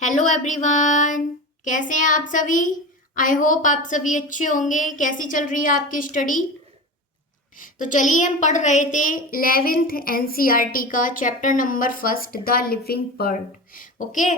Hello everyone, कैसे हैं आप सभी। आई होप आप सभी अच्छे होंगे। कैसी चल रही है आपकी स्टडी। तो चलिए, हम पढ़ रहे थे 11th एनसीईआरटी का chapter number first, the living bird. Okay.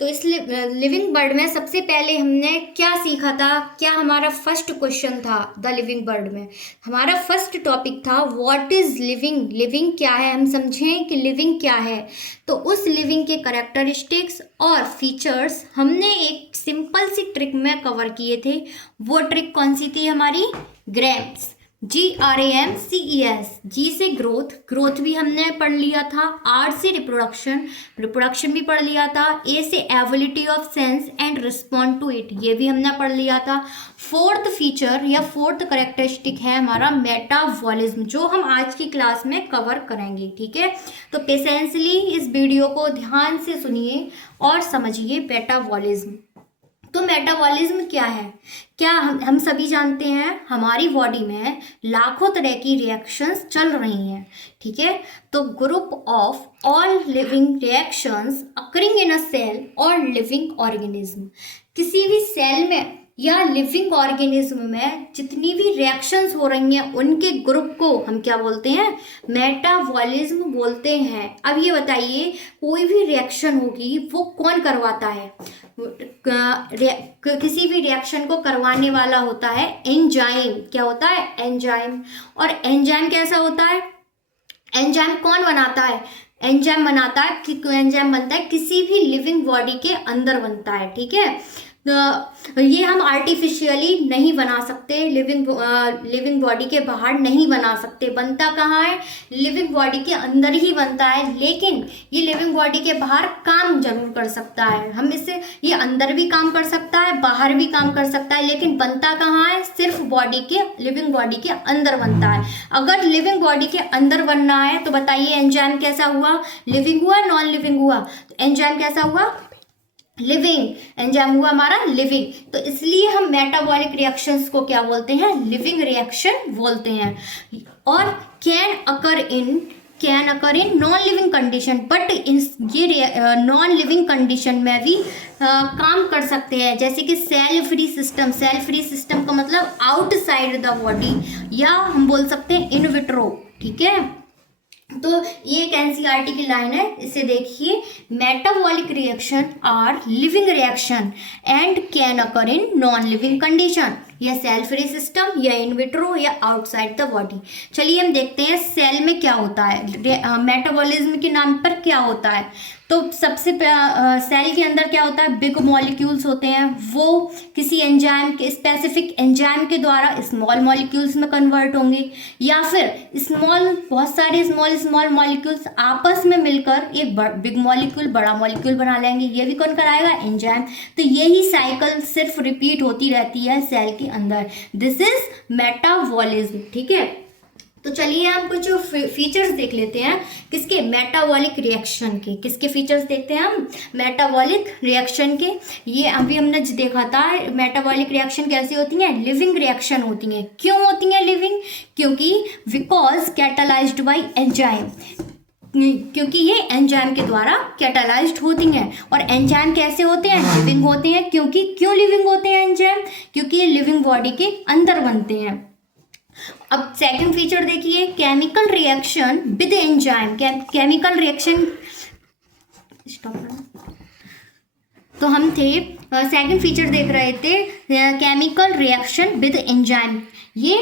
तो इस लिविंग बर्ड में सबसे पहले हमने क्या सीखा था, क्या हमारा फर्स्ट क्वेश्चन था द लिविंग बर्ड में। हमारा फर्स्ट टॉपिक था व्हाट इज लिविंग। लिविंग क्या है, हम समझें कि लिविंग क्या है। तो उस लिविंग के करेक्टरिस्टिक्स और फीचर्स हमने एक सिंपल सी ट्रिक में कवर किए थे। वो ट्रिक कौन सी थी हमारी, ग्रैम्स। GRAMCES। जी से ग्रोथ, ग्रोथ भी हमने पढ़ लिया था। R से रिप्रोडक्शन, रिप्रोडक्शन भी पढ़ लिया था। A से ability of sense and respond to it, ये भी हमने पढ़ लिया था। फोर्थ फीचर या फोर्थ करेक्टरिस्टिक है हमारा मेटाबॉलिज्म, जो हम आज की क्लास में कवर करेंगे। ठीक है, तो पेशेंसली इस वीडियो को ध्यान से सुनिए और समझिए मेटाबॉलिज्म। तो मेटाबॉलिज्म क्या है, क्या हम सभी जानते हैं हमारी बॉडी में लाखों तरह की रिएक्शंस चल रही हैं। ठीक है, तो group of all living reactions occurring in a cell और लिविंग ऑर्गेनिज्म। किसी भी सेल में या लिविंग ऑर्गेनिज्म में जितनी भी रिएक्शंस हो रही हैं उनके ग्रुप को हम क्या बोलते हैं, मेटाबॉलिज्म बोलते हैं। अब ये बताइए, कोई भी रिएक्शन होगी वो कौन करवाता है। किसी भी रिएक्शन को करवाने वाला होता है एंजाइम। क्या होता है, एंजाइम। और एंजाइम कैसा होता है, एंजाइम कौन बनाता है, एंजाइम बनाता है कि एंजाइम बनता है किसी भी लिविंग बॉडी के अंदर बनता है। ठीक है, ये हम आर्टिफिशियली नहीं बना सकते, लिविंग बॉडी के बाहर नहीं बना सकते। बनता कहाँ है, लिविंग बॉडी के अंदर ही बनता है। लेकिन ये लिविंग बॉडी के बाहर काम जरूर कर सकता है। हम इससे, ये अंदर भी काम कर सकता है, बाहर भी काम कर सकता है, लेकिन बनता कहाँ है, सिर्फ बॉडी के, लिविंग बॉडी के अंदर बनता है। अगर लिविंग बॉडी के अंदर बनना है तो बताइए एंजाइम कैसा हुआ, लिविंग हुआ नॉन लिविंग हुआ। तो एंजाइम कैसा हुआ, लिविंग। एंजाइम हुआ हमारा लिविंग। तो इसलिए हम मेटाबॉलिक रिएक्शंस को क्या बोलते हैं, लिविंग रिएक्शन बोलते हैं। और can occur in non living condition, but ये नॉन लिविंग कंडीशन में भी काम कर सकते हैं। जैसे कि cell free system, cell free system का मतलब आउटसाइड द बॉडी, या हम बोल सकते हैं इन विट्रो। ठीक है, तो ये एक एनसीईआरटी की लाइन है, इसे देखिए। Metabolic reaction are living reaction and can occur in non living condition, या सेल फ्री सिस्टम, या इन विट्रो, या आउटसाइड द बॉडी। चलिए हम देखते हैं सेल में क्या होता है, मेटाबॉलिज्म के नाम पर क्या होता है। तो सबसे सेल के अंदर क्या होता है, बिग मॉलिक्यूल्स होते हैं, वो किसी एंजाइम के, स्पेसिफिक एंजाइम के द्वारा स्मॉल मॉलिक्यूल्स में कन्वर्ट होंगे, या फिर बहुत सारे स्मॉल मॉलिक्यूल्स आपस में मिलकर एक बिग मॉलिक्यूल, बड़ा मॉलिक्यूल बना लेंगे। ये भी कौन कराएगा, एंजाइम। तो यही साइकिल सिर्फ रिपीट होती रहती है सेल के अंदर। This is metabolism. ठीक है, तो चलिए हम कुछ फीचर्स देख लेते हैं किसके, मेटाबॉलिक रिएक्शन के। किसके फीचर्स देखते हैं हम, मेटाबॉलिक रिएक्शन के। ये अभी हमने देखा था मेटाबॉलिक रिएक्शन कैसी होती हैं, लिविंग रिएक्शन होती हैं। क्यों होती हैं लिविंग, क्योंकि बिकॉज कैटालाइज्ड बाय एंजाइम, क्योंकि ये एंजाइम के द्वारा कैटालाइज्ड होती हैं। और एंजाइम कैसे होते हैं, लिविंग होते हैं। क्यों लिविंग होते हैं एंजाइम, क्योंकि ये लिविंग बॉडी के अंदर बनते हैं। अब सेकंड फीचर देखिए, chemical reaction with enzyme. Chemical reaction, तो हम थे सेकंड फीचर देख रहे थे केमिकल रिएक्शन विद एंजाइम। ये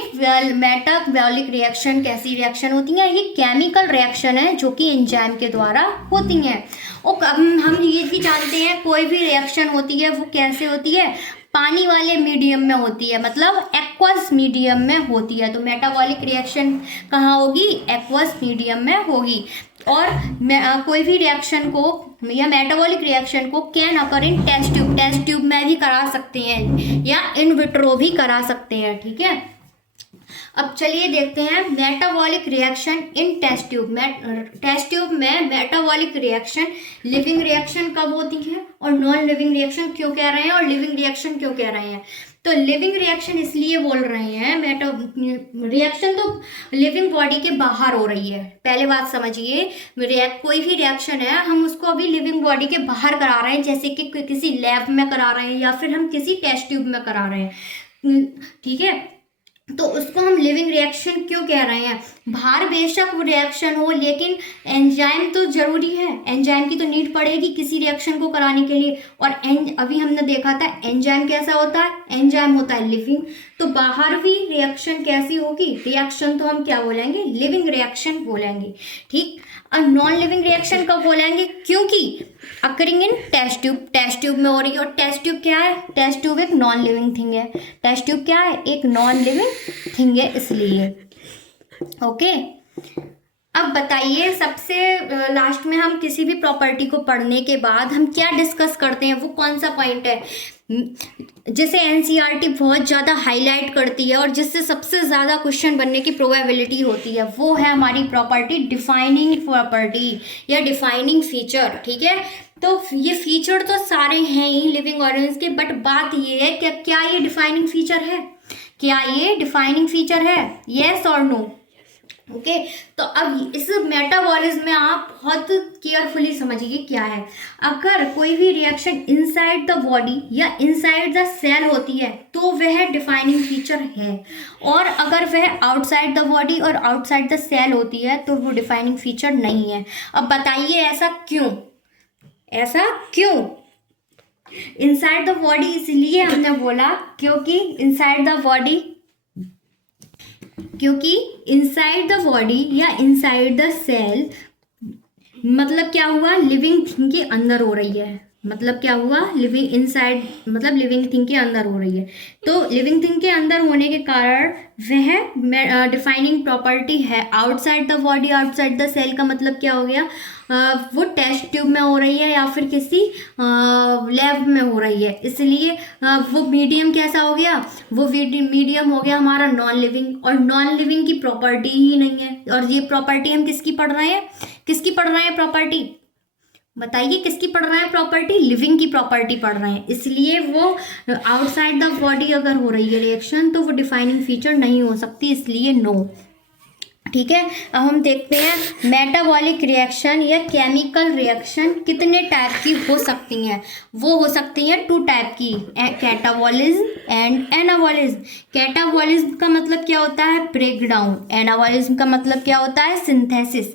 मेटाबॉलिक रिएक्शन कैसी रिएक्शन होती हैं, ये केमिकल रिएक्शन है जो कि एंजाइम के द्वारा होती हैं। और हम ये भी जानते हैं कोई भी रिएक्शन होती है वो कैसे होती है, पानी वाले मीडियम में होती है, मतलब एक्वस मीडियम में होती है। तो मेटाबॉलिक रिएक्शन कहाँ होगी, एक्वस मीडियम में होगी। और कोई भी रिएक्शन को या मेटाबॉलिक रिएक्शन को can occur in test tube में भी करा सकते हैं, या इन विट्रो भी करा सकते हैं। ठीक है, अब चलिए देखते हैं metabolic reaction in test tube. Test tube में मेटाबॉलिक रिएक्शन, लिविंग रिएक्शन कब होती है और नॉन लिविंग रिएक्शन क्यों कह रहे हैं, और लिविंग रिएक्शन क्यों कह रहे हैं। तो लिविंग रिएक्शन इसलिए बोल रहे हैं, रिएक्शन तो लिविंग बॉडी के बाहर हो रही है। पहले बात समझिए, कोई भी रिएक्शन है हम उसको अभी लिविंग बॉडी के बाहर करा रहे हैं, जैसे कि किसी लैब में करा रहे हैं या फिर हम किसी टेस्ट ट्यूब में करा रहे हैं, ठीक है। तो उसको हम लिविंग रिएक्शन क्यों कह रहे हैं? बाहर बेशक वो रिएक्शन हो, लेकिन एंजाइम तो जरूरी है, एंजाइम की तो नीड पड़ेगी किसी रिएक्शन को कराने के लिए। और अभी हमने देखा था एंजाइम कैसा होता है, एंजाइम होता है लिविंग। तो बाहर भी रिएक्शन कैसी होगी, रिएक्शन तो हम क्या बोलेंगे, लिविंग रिएक्शन बोलेंगे, ठीक। और नॉन लिविंग रिएक्शन कब बोलेंगे? क्योंकि अकरिंग इन टेस्ट ट्यूब में हो रही है। और टेस्ट ट्यूब क्या है? टेस्ट ट्यूब एक नॉन लिविंग थिंग है। टेस्ट ट्यूब क्या है? एक नॉन लिविंग थिंग है, इसलिए। ओके, अब बताइए, सबसे लास्ट में हम किसी भी प्रॉपर्टी को पढ़ने के बाद हम क्या डिस्कस करते हैं, वो कौन सा पॉइंट है जिसे एनसीईआरटी बहुत ज़्यादा हाईलाइट करती है और जिससे सबसे ज़्यादा क्वेश्चन बनने की प्रोबेबिलिटी होती है, वो है हमारी प्रॉपर्टी, डिफाइनिंग प्रॉपर्टी या डिफाइनिंग फीचर, ठीक है। तो ये फीचर तो सारे हैं ही लिविंग ऑर्गेनिज्म के, बट बात ये है कि क्या ये डिफाइनिंग फीचर है, क्या ये डिफाइनिंग फीचर है, येस और नो। ओके, तो अब इस मेटाबॉलिज्म में आप बहुत केयरफुली समझिए क्या है। अगर कोई भी रिएक्शन इनसाइड द बॉडी या इनसाइड द सेल होती है तो वह डिफाइनिंग फीचर है, और अगर वह आउटसाइड द बॉडी और आउटसाइड द सेल होती है तो वो डिफाइनिंग फीचर नहीं है। अब बताइए ऐसा क्यों, ऐसा क्यों? इनसाइड द बॉडी इसलिए हमने बोला क्योंकि इनसाइड द बॉडी या इनसाइड द सेल मतलब क्या हुआ, लिविंग थिंग के अंदर हो रही है। मतलब क्या हुआ, लिविंग इनसाइड मतलब लिविंग थिंग के अंदर हो रही है। तो लिविंग थिंग के अंदर होने के कारण वह डिफाइनिंग प्रॉपर्टी है। Outside the body, outside the cell का मतलब क्या हो गया, वो टेस्ट ट्यूब में हो रही है या फिर किसी लैब में हो रही है, इसलिए वो मीडियम कैसा हो गया, वो मीडियम हो गया हमारा नॉन लिविंग। और नॉन लिविंग की प्रॉपर्टी ही नहीं है। और ये प्रॉपर्टी हम किसकी पढ़ रहे हैं, किसकी पढ़ रहे हैं प्रॉपर्टी? बताइए किसकी पढ़ रहे हैं प्रॉपर्टी? लिविंग की प्रॉपर्टी पढ़ रहे हैं, इसलिए वो आउटसाइड द बॉडी अगर हो रही है रिएक्शन तो वो डिफाइनिंग फीचर नहीं हो सकती, इसलिए नो, ठीक है। अब हम देखते हैं मेटाबॉलिक रिएक्शन या केमिकल रिएक्शन कितने टाइप की हो सकती हैं। वो हो सकती हैं 2 टाइप की, कैटाबॉलिज्म एंड एनाबॉलिज्म। कैटाबॉलिज्म का मतलब क्या होता है, ब्रेक डाउन। एनाबॉलिज्म का मतलब क्या होता है, सिंथेसिस।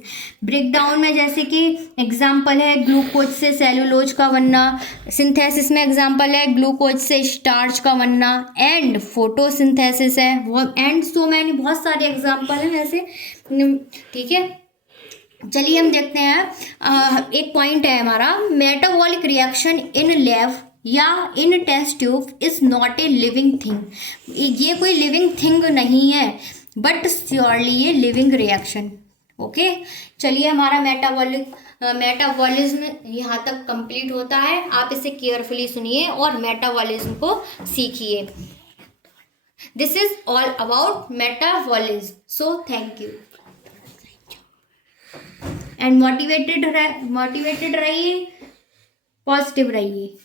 ब्रेक डाउन में जैसे कि एग्जाम्पल है ग्लूकोज से सेलुलोज का बनना, सिंथेसिस में एग्जाम्पल है ग्लूकोज से स्टार्च का बनना, एंड फोटोसिंथेसिस है वो, एंड सो मैनी, बहुत सारे एग्जाम्पल हैं ऐसे, ठीक है। चलिए हम देखते हैं, एक पॉइंट है हमारा, मेटाबॉलिक रिएक्शन इन लैब या in test tube is not a living thing. ये कोई लिविंग थिंग नहीं है, बट श्योरली ये लिविंग रिएक्शन। ओके, चलिए हमारा मेटाबॉलिज्म यहाँ तक कंप्लीट होता है। आप इसे केयरफुली सुनिए और मेटाबॉलिज्म को सीखिए। This is all about metabolism, so thank you and motivated रहिए, पॉजिटिव रहिए।